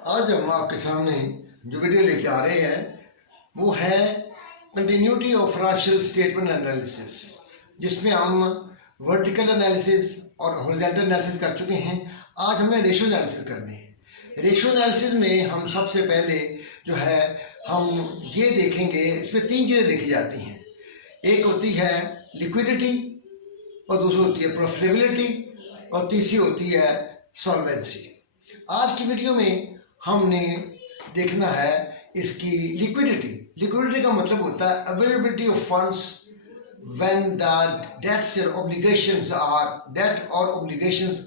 आज हम आपके सामने जो वीडियो लेके आ रहे हैं वो है continuity of financial statement analysis, जिसमें हम वर्टिकल एनालिसिस और हॉरिजॉन्टल एनालिसिस कर चुके हैं। आज हमें रेशियो एनालिसिस करनी है। रेशियो एनालिसिस में हम सबसे पहले जो है हम ये देखेंगे, इसमें तीन चीज़ें देखी जाती हैं। एक होती है लिक्विडिटी, और दूसरी होती है प्रॉफिटेबिलिटी, और तीसरी होती है सॉल्वेंसी। आज की वीडियो में हमने देखना है इसकी लिक्विडिटी। लिक्विडिटी का मतलब होता है availability of funds when the debts और ऑब्लिगेशंस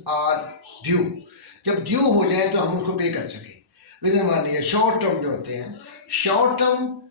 आर ड्यू। जब ड्यू हो जाए तो हम उसको पे कर सकें। जैसे मान लीजिए शॉर्ट टर्म जो होते हैं, short term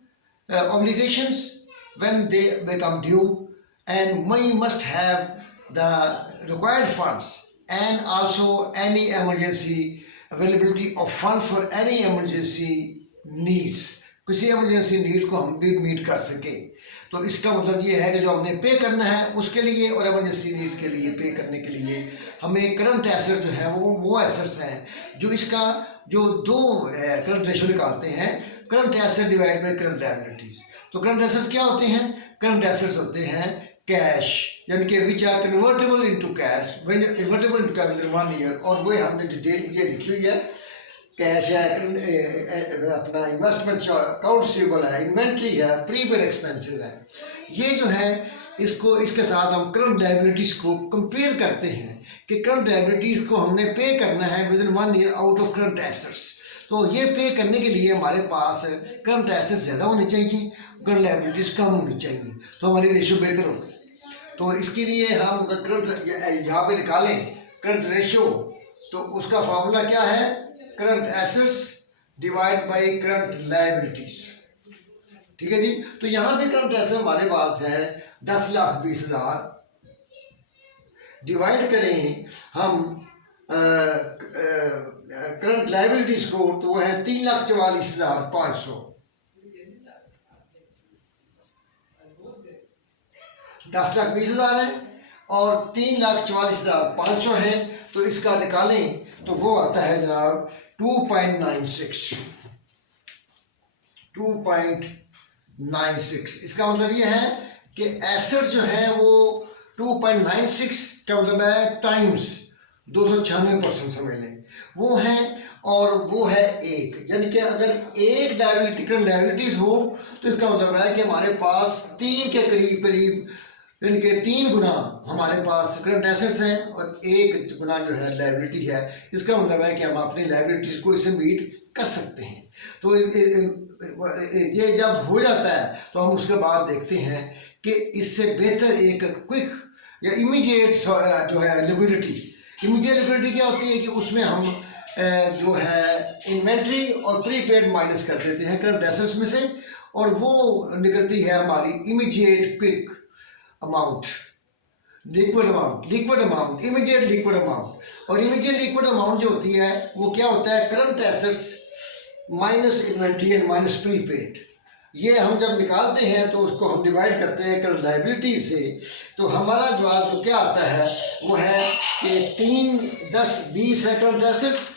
obligations when they become due and we must have the required funds and also any emergency availability of funds for any emergency needs। किसी emergency need को हम भी मीट कर सकें। तो इसका मतलब ये है कि जो हमने पे करना है उसके लिए और emergency needs के लिए पे करने के लिए हमें करंट एसेट जो है वो एसेट्स हैं जो इसका जो दो करंट रेशो निकालते हैं, current asset divide by current liabilities. तो करंट एसेट्स क्या होते हैं? करंट एसेट्स होते हैं कैश, यानी कि which are convertible into cash, convertible into cash 1 year. और वो हमने डिटेल ये लिखी हुई है। कैश है, अपना इन्वेस्टमेंट अकाउंट रिसीवेबल है, इन्वेंट्री है, प्रीपेड एक्सपेंसिव है। ये जो है इसको इसके साथ हम करंट लायबिलिटीज को कंपेयर करते हैं कि करंट लायबिलिटीज को हमने पे करना है with in 1 year out of current assets. तो ये पे करने के लिए हमारे पास करंट एसेट्स ज़्यादा होने चाहिए, करंट लायबिलिटीज कम होनी चाहिए, तो हमारी रेशियो बेहतर होगी। तो इसके लिए हम करंट यहाँ पे निकालें करंट रेशियो, तो उसका फार्मूला क्या है? Current assets divide by current liabilities. ठीक है जी। तो यहाँ पे करंट एसेट हमारे पास है 10,20,000, डिवाइड करें हम करंट लायबिलिटीज को, तो वो है 3,44,500। 10,20,000 है और 3,44,500 है, तो इसका निकालें तो वो आता है जनाब 2.96। इसका मतलब ये है कि एसेट जो है वो 2.96 का मतलब है टाइम्स 296% समझ लें वो है, और वो है 1। यानी कि अगर एक लायबिलिटीज हो तो इसका मतलब है कि हमारे पास 3 के करीब यानी कि 3 गुना हमारे पास करंट एसेट्स हैं और 1 गुना जो है लायबिलिटी है। इसका मतलब है कि हम अपनी लायबिलिटीज को इसे मीट कर सकते हैं। तो ये जब हो जाता है तो हम उसके बाद देखते हैं कि इससे बेहतर एक क्विक या इमीडिएट जो है लिक्विडिटी। इमीडिएट लिक्विडिटी क्या होती है कि उसमें हम जो है इन्वेंट्री और प्रीपेड माइनस कर देते हैं करंट एसेट्स में से, और वो निकलती है हमारी immediate quick amount, liquid amount, immediate liquid amount. और इमीडिएट लिक्विड अमाउंट जो होती है वो क्या होता है? Current assets minus inventory and minus prepaid. ये हम जब निकालते हैं तो उसको हम डिवाइड करते हैं करंट लायबिलिटी से, तो हमारा जवाब जो क्या आता है वो है कि 3, 10, 20 है करंट एसेट्स,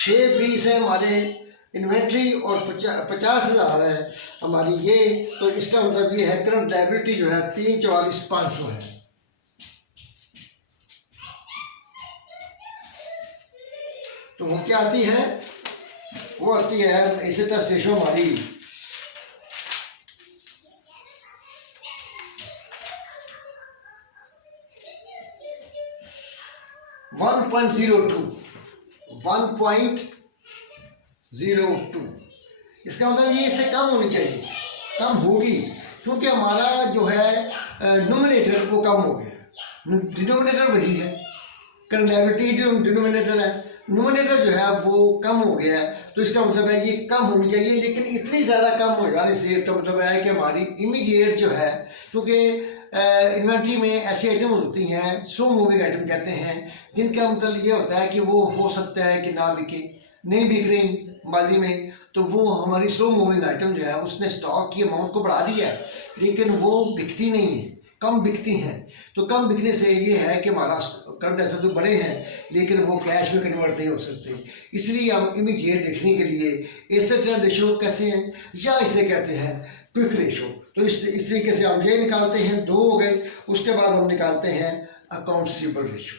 6, 20 है हमारे इन्वेंट्री, और 50,000 है हमारी ये। तो इसका मतलब ये है करंट लायबिलिटी जो है 3,44,500 है। तो वो क्या आती है? वो आती है इसे टेस्ट रेशो हमारी 1.02। इसका मतलब ये इससे कम होनी चाहिए, कम होगी क्योंकि हमारा जो है नोमिनेटर वो कम हो गया। डिनोमिनेटर वही है, करंट लायबिलिटी डिनोमिनेटर है, नोमिनेटर जो है वो कम हो गया है। तो इसका मतलब है ये कम होनी चाहिए, लेकिन इतनी ज़्यादा कम हो जाने से इसका मतलब है कि हमारी इमीडिएट जो है, क्योंकि इन्वेंट्री में ऐसी आइटम होती हैं स्लो मूविंग आइटम कहते हैं, जिनका मतलब ये होता है कि वो हो सकता है कि ना बिके, नहीं बिक रही माजी में, तो वो हमारी स्लो मूविंग आइटम जो है उसने स्टॉक की अमाउंट को बढ़ा दिया है लेकिन वो बिकती नहीं है। कम बिकती हैं, तो कम बिकने से ये है कि हमारा करंट एसेट तो बड़े हैं लेकिन वो कैश में कन्वर्ट नहीं हो सकते। इसलिए हम इमीडिएट देखने के लिए एसेट टर्न रेशो कैसे हैं, या इसे कहते हैं क्विक रेशो। तो इस तरीके से हम ये निकालते हैं, दो हो गए। उसके बाद हम निकालते हैं account receivable ratio.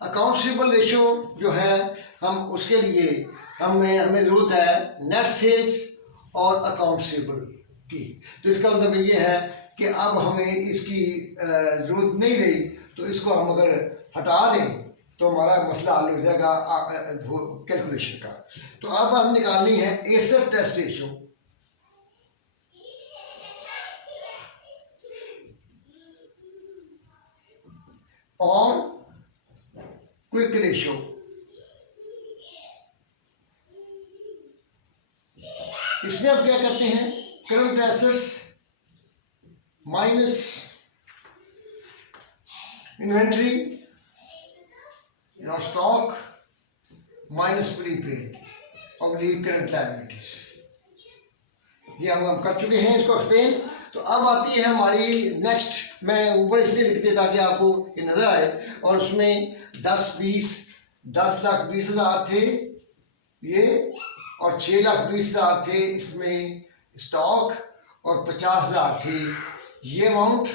Account receivable ratio जो है, हम उसके लिए हमें ज़रूरत है नेट सेल्स और अकाउंट रिसीवेबल की। तो इसका मतलब ये है कि अब हमें इसकी ज़रूरत नहीं रही, तो इसको हम अगर हटा दें तो हमारा मसला हल हो जाएगा कैलकुलेशन का। तो अब हम निकालनी है एसेट टेस्ट रेशो और क्विक रेशो। इसमें आप क्या करते हैं, करंट एसेट्स माइनस इन्वेंट्री या स्टॉक माइनस प्रीपेड और करंट लायबिलिटीज। ये हम कर चुके हैं इसको एक्सप्लेन। तो अब आती है हमारी नेक्स्ट, मैं ऊपर इसलिए लिख देता ताकि आपको ये नजर आए। और उसमें 10 लाख 20 हज़ार थे ये, और 6 लाख 20 हज़ार थे इसमें स्टॉक, और 50 हज़ार थे ये अमाउंट।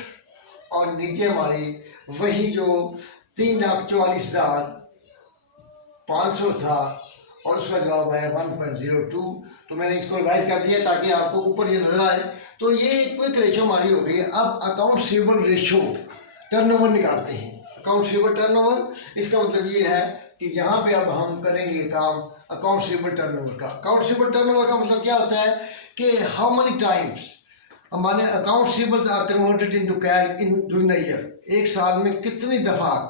और नीचे हमारी वही जो 3,44,500 था, और उसका जवाब है 1.02। तो मैंने इसको रिवाइज कर दिया ताकि आपको ऊपर ये नजर आए। तो ये क्विक रेशो हमारी हो गई। अब अकाउंट रिसीवेबल रेशो टर्नओवर निकालते हैं। अकाउंट रिसीवेबल टर्नओवर, इसका मतलब ये है कि यहाँ पे अब हम करेंगे काम अकाउंट रिसीवेबल टर्नओवर का। अकाउंट रिसीवेबल टर्नओवर का मतलब क्या होता है कि हाउ मेनी टाइम्स हमारे account receivables are converted into cash in during the year. एक साल में कितनी दफ़ा,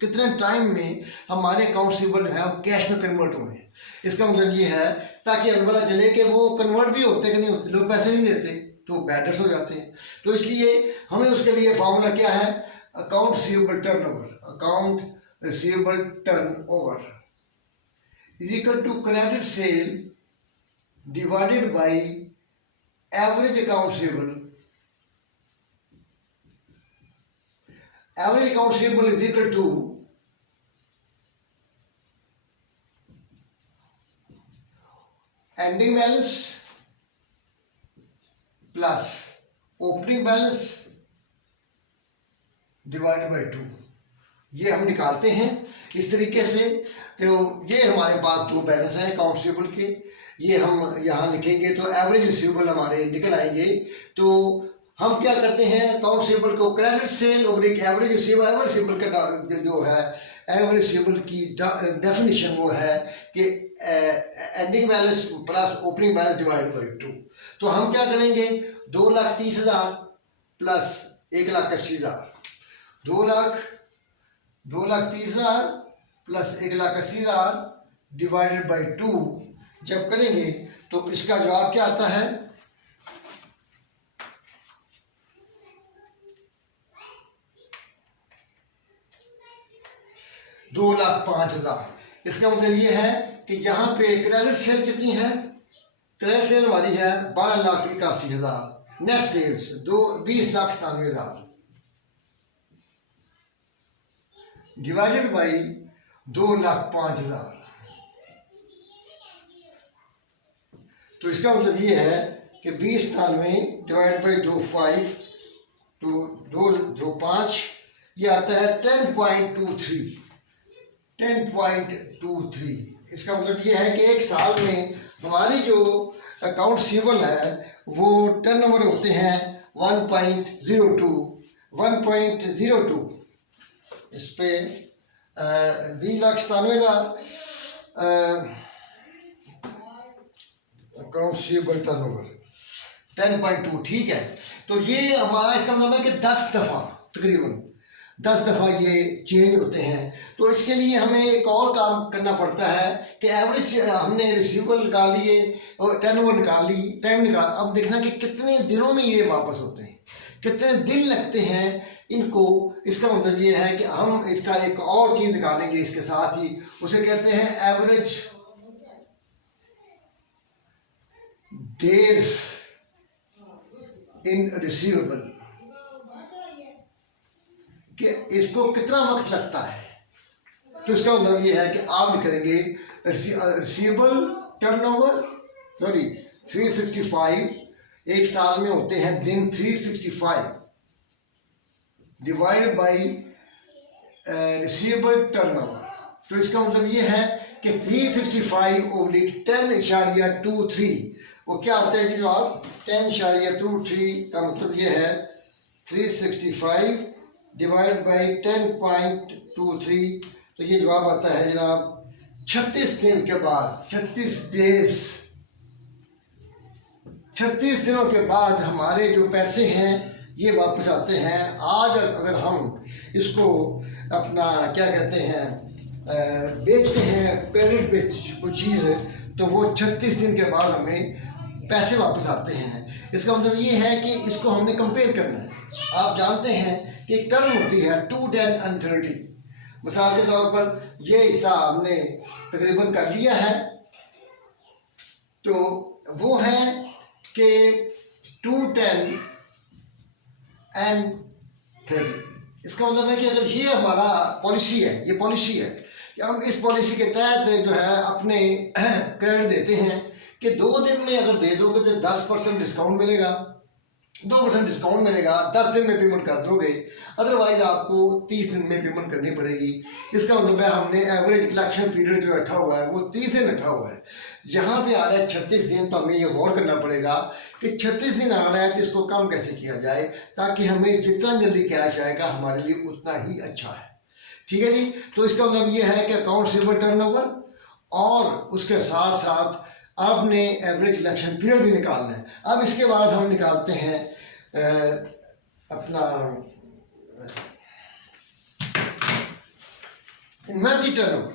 कितने टाइम में हमारे अकाउंट रिसीवेबल जो है कैश में कन्वर्ट हुए हैं। इसका मतलब ये है ताकि हमें पता चले कि वो कन्वर्ट भी होते कि नहीं होते। लोग पैसे नहीं देते तो बैडर्स हो जाते हैं। तो इसलिए हमें उसके लिए फार्मूला क्या है, account receivable turnover. Account receivable turnover is equal to credit sale divided by average account receivable. Average account receivable is equal to ending balance plus opening balance divided by 2। ये हम निकालते हैं इस तरीके से। तो ये हमारे पास दो बैलेंस हैं अकाउंट रिसीवेबल के, ये हम यहाँ लिखेंगे तो एवरेज रिसीवेबल हमारे निकल आएंगे। तो हम क्या करते हैं, अकाउंट रिसीवेबल को क्रेडिट सेल और एक एवरेज रिसीवेबल। एवरेज रिसीवेबल का जो है, एवरेज रिसीवेबल की डेफिनेशन वो है कि ending balance plus opening balance divide by 2। तो हम क्या करेंगे, 2,30,000 प्लस 1,80,000, 2,30,000 प्लस 1,80,000 डिवाइडेड बाई 2 जब करेंगे तो इसका जवाब क्या आता है, 2,05,000। इसका मतलब ये है कि यहाँ पे क्रेडिट सेल कितनी है, क्रेडिट सेल हमारी है 12,81,000, नेट सेल्स 20,97,000 डिवाइडेड बाई 2,05,000। तो इसका मतलब ये है कि 20,97 डिवाइड बाई 2,5 तो 2,5 ये आता है 10.23। इसका मतलब ये है कि एक साल में हमारी जो अकाउंट रिसीवेबल है वो टर्नओवर होते हैं 1.02। इस पे 20,97,000 अकाउंट रिसीवेबल टर्नओवर 10.2, ठीक है। तो ये हमारा इसका मतलब है कि 10 दफ़ा, तकरीबन 10 दफ़ा ये चेंज होते हैं। तो इसके लिए हमें एक और काम करना पड़ता है कि एवरेज हमने रिसीवेबल निकाल लिए और टर्नओवर निकाल ली, टाइम निकाल, अब देखना कि कितने दिनों में ये वापस होते हैं, कितने दिन लगते हैं इनको। इसका मतलब ये है कि हम इसका एक और चीज़ निकालेंगे इसके साथ ही, उसे कहते हैं एवरेज डेज इन रिसीवेबल, कि इसको कितना वक्त लगता है। तो इसका मतलब ये है कि आप लिखेंगे रिसीवेबल टर्नओवर, सॉरी 365, एक साल में होते हैं दिन 365, डिवाइड बाई रिसीवेबल टर्नओवर। तो इसका मतलब ये है कि 365/10.23, वो क्या आता है जी जवाब 10.23 का मतलब ये है 365 डिवाइड बाई 10.23, तो ये जवाब आता है जनाब 36 दिन के बाद, 36 डेज, 36 दिनों के बाद हमारे जो पैसे हैं ये वापस आते हैं। आज अगर हम इसको अपना क्या कहते हैं बेचते हैं, क्रेडिट बेच कोई चीज़ है, तो वो 36 दिन के बाद हमें पैसे वापस आते हैं। इसका मतलब ये है कि इसको हमने कंपेयर करना है। आप जानते हैं कि टर्म होती है 2, 10 and 30। मिसाल के तौर पर ये हिस्सा हमने तकरीबन कर लिया है, तो वो है कि 2, 10 and 30। इसका मतलब है कि अगर ये हमारा पॉलिसी है, ये पॉलिसी है कि हम इस पॉलिसी के तहत जो है अपने क्रेडिट देते हैं कि 2 दिन में अगर दे दोगे तो 10% डिस्काउंट मिलेगा, 2% डिस्काउंट मिलेगा, 10 दिन में पेमेंट कर दोगे, अदरवाइज आपको 30 दिन में पेमेंट करनी पड़ेगी। इसका मतलब है हमने एवरेज कलेक्शन पीरियड जो रखा हुआ है वो 30 दिन रखा हुआ है। यहाँ पे आ रहा है 36 दिन, तो हमें ये गौर करना पड़ेगा कि 36 दिन आ रहा है तो इसको कम कैसे किया जाए ताकि हमें जितना जल्दी कैश आएगा हमारे लिए उतना ही अच्छा है। ठीक है जी। तो इसका मतलब ये है कि अकाउंट रिसीवेबल टर्नओवर और उसके साथ साथ आपने एवरेज कलेक्शन पीरियड भी निकालना है। अब इसके बाद हम निकालते हैं अपना इन्वेंट्री टर्नओवर।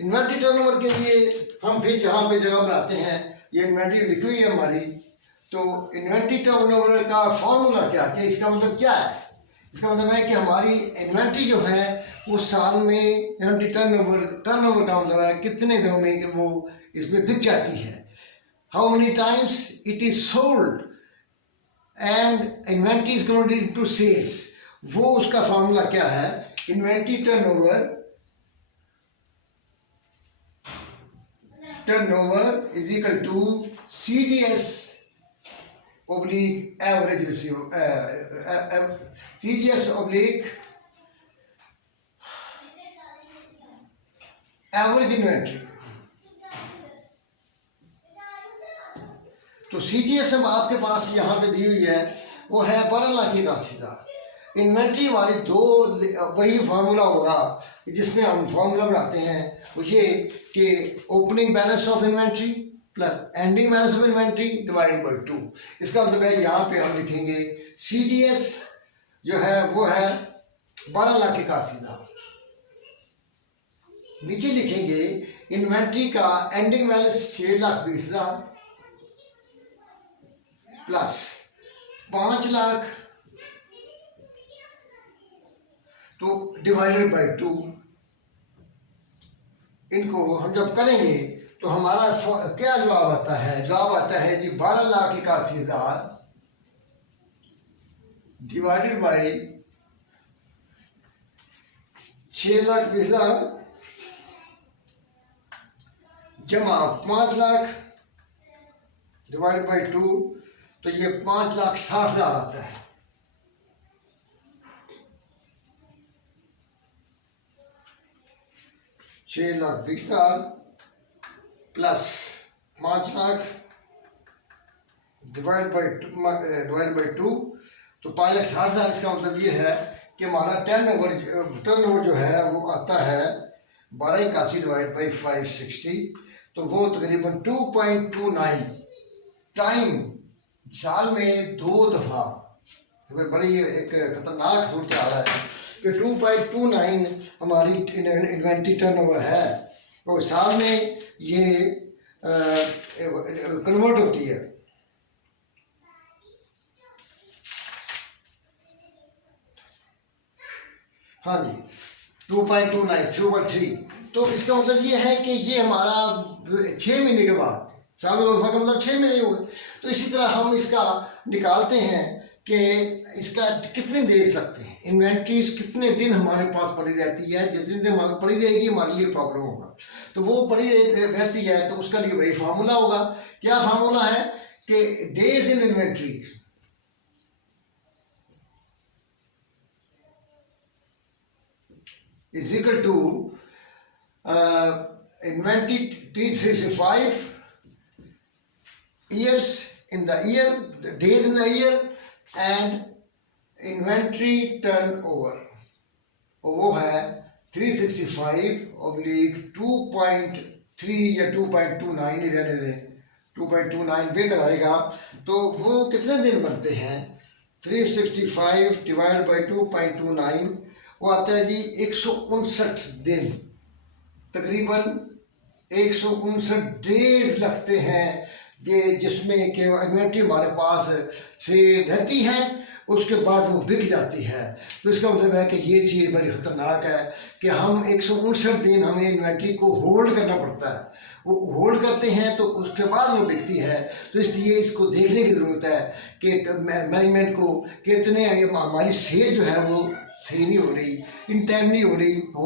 इन्वेंट्री टर्नओवर के लिए हम फिर यहाँ पे जगह बनाते हैं, ये इन्वेंट्री लिखी हुई है हमारी। तो इन्वेंट्री टर्नओवर का फॉर्मूला क्या है, इसका मतलब क्या है? इसका मतलब है कि हमारी इन्वेंट्री जो है वो साल में इन्वेंट्री टर्नओवर का मतलब है कितने दिनों में कि वो इसमें बिक जाती है, how many times it is sold and inventory is converted into sales. वो उसका फॉर्मूला क्या है? Inventory turnover is equal to CGS oblique average ratio, CGS oblique average inventory. तो CGS हम आपके पास यहाँ पे दी हुई है, वो है 12,81,000। इन्वेंट्री हमारी दो, वही फार्मूला होगा जिसमें हम फार्मूला बनाते हैं, वो ये कि opening balance of inventory plus ending balance of inventory divided by 2। इसका मतलब है यहाँ पे हम लिखेंगे CGS जो है वो है 12,81,000। नीचे लिखेंगे इन्वेंट्री का एंडिंग बैलेंस 6,20,000 प्लस 5 लाख, तो डिवाइडेड बाई 2। इनको हम जब करेंगे तो हमारा क्या जवाब आता है? जवाब आता है जी 12,81,000 डिवाइडेड बाई 6,20,000 जमा 5 लाख डिवाइड बाई 2, तो ये 5,60,000 आता है। $6,20,000 प्लस 5 लाख डिवाइड बाई 2, तो 5,60,000। इसका मतलब ये है कि हमारा टर्नओवर जो है वो आता है 12,81 डिवाइड बाई 560, तो वो तकरीबन 2.29 टाइम, साल में 2 दफ़ा। तो बड़ी एक खतरनाक सूरत आ रहा है कि 2.29 हमारी इन्वेंट्री टर्नओवर है, और साल में ये कन्वर्ट होती है। हाँ जी 2.29, 2.3। तो इसका मतलब ये है कि ये हमारा 6 महीने के बाद साल में 2 दफ़ा का मतलब 6 महीने हो गए। तो इसी तरह हम इसका निकालते हैं कि इसका कितने डेज लगते हैं, इन्वेंट्रीज कितने दिन हमारे पास पड़ी रहती है। जिस दिन हमारी पड़ी रहेगी हमारे लिए प्रॉब्लम होगा, तो वो पड़ी रहती है तो उसका लिए वही फार्मूला होगा। क्या फार्मूला है कि days in inventory is equal to inventory 365 years in the year, the days in the year, and inventory turnover, वो है 365/2.3 या 2.29 ही रहने दें, 2.29 बेहतर आएगा। तो वो कितने दिन बनते हैं, 365 डिवाइड बाई 2.29, वो आता है जी 159 दिन, तकरीबन 159 डेज लगते हैं ये, जिसमें कि इन्वेंट्री हमारे पास से रहती है, उसके बाद वो बिक जाती है। तो इसका मतलब है कि ये चीज़ बड़ी ख़तरनाक है कि हम 159 दिन हमें इन्वेंट्री को होल्ड करना पड़ता है। वो होल्ड करते हैं तो उसके बाद वो बिकती है। तो इसलिए इसको देखने की ज़रूरत है कि मैनेजमेंट को कितने हमारी सेल जो है वो सही नहीं हो रही, इन टाइम नहीं हो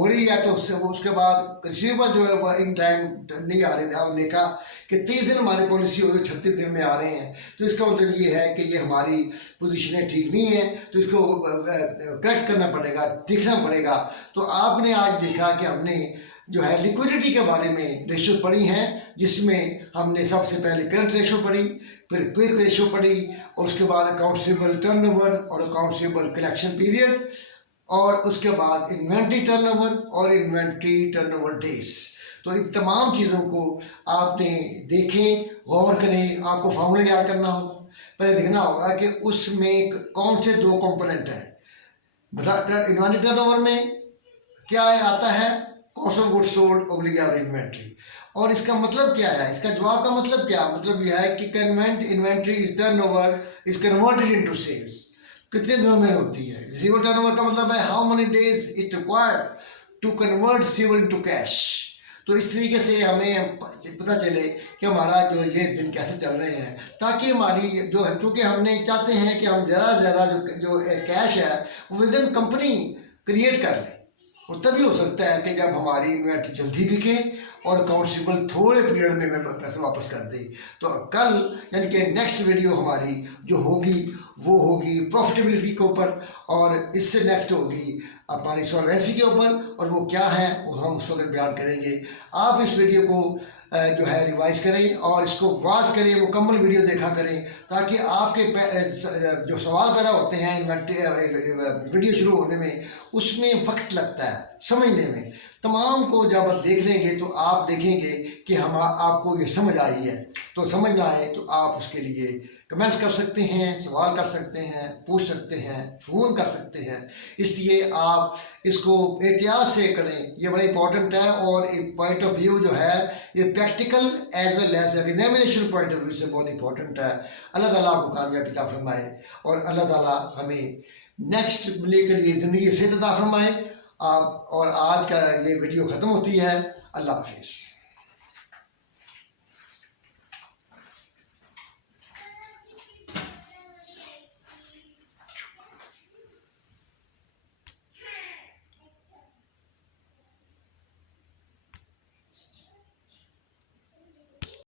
रही है तो उससे वो उसके बाद रिसीवेबल जो है वो इन टाइम नहीं आ रहे। आपने देखा कि 30 दिन हमारी पॉलिसी हो गई, 36 दिन में आ रहे हैं। तो इसका मतलब ये है कि ये हमारी पोजीशनें ठीक नहीं है, तो इसको करेक्ट करना पड़ेगा, देखना पड़ेगा। तो आपने आज देखा कि हमने जो है लिक्विडिटी के बारे में रेशो पढ़ी हैं, जिसमें हमने सबसे पहले करंट रेशो पढ़ी, फिर क्विक रेशो पढ़ी, और उसके बाद अकाउंटेबल टर्नओवर और अकाउंटेबल कलेक्शन पीरियड, और उसके बाद इन्वेंट्री टर्नओवर और इन्वेंट्री टर्नओवर डेज। तो इन तमाम चीज़ों को आपने देखें, गौर करें। आपको फार्मूला याद करना होगा, पहले देखना होगा कि उसमें कौन से 2 कंपोनेंट हैं। मतलब इन्वेंट्री टर्नओवर में क्या आता है, cost of goods sold oblique average inventory. और इसका मतलब क्या है, इसका जवाब का मतलब क्या, मतलब यह है कि inventory is turnover is converted into sales, कितने दिनों में होती है। रिसीवेबल टर्नओवर का मतलब है how many days it required to convert receivable into cash. तो इस तरीके से हमें पता चले कि हमारा जो ये दिन कैसे चल रहे हैं, ताकि हमारी जो है, क्योंकि हमने चाहते हैं कि हम ज़्यादा से ज़्यादा जो कैश है वो विद इन कंपनी क्रिएट कर लें। वो तभी हो सकता है कि जब हमारी इन्वेंट्री जल्दी बिके और अकाउंटेबल थोड़े पीरियड में पैसे वापस कर दे। तो कल यानी कि नेक्स्ट वीडियो हमारी जो होगी वो होगी प्रॉफिटेबिलिटी के ऊपर, और इससे नेक्स्ट होगी हमारी सॉल्वेंसी के ऊपर, और वो क्या है वो हम उस वक्त बयान करेंगे। आप इस वीडियो को जो है रिवाइज करें और इसको वॉच करें, मुकम्मल वीडियो देखा करें, ताकि आपके जो सवाल पैदा होते हैं वीडियो शुरू होने में, उसमें वक्त लगता है समझने में। तमाम को जब आप देख लेंगे तो आप देखेंगे कि हम आपको ये समझ आई है। तो समझ ना आए तो आप उसके लिए कमेंट्स कर सकते हैं, सवाल कर सकते हैं, पूछ सकते हैं, फ़ोन कर सकते हैं। इसलिए आप इसको एहतियात से करें, ये बड़ा इंपॉर्टेंट है। और एक पॉइंट ऑफ व्यू जो है ये practical as well as examination point of view से बहुत इंपॉर्टेंट है। अल्लाह ताला आपको कामयाबी अता फरमाए, और अल्लाह ताला हमें नेक्स्ट मिलने के लिए ज़िंदगी से अता फरमाए। और आज का ये वीडियो ख़त्म होती है। अल्लाह हाफिज़।